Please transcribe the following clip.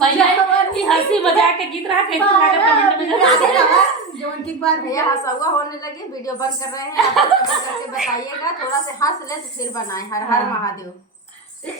भैया हंसी मजाक के गीत रहा कैसे लगा कमेंट में जो उनकी बार भैया हंसा हुआ होने लगे। वीडियो बंद कर रहे हैं, आप कमेंट करके बताइएगा। थोड़ा से हंस ले तो फिर बनाए। हर हर महादेव।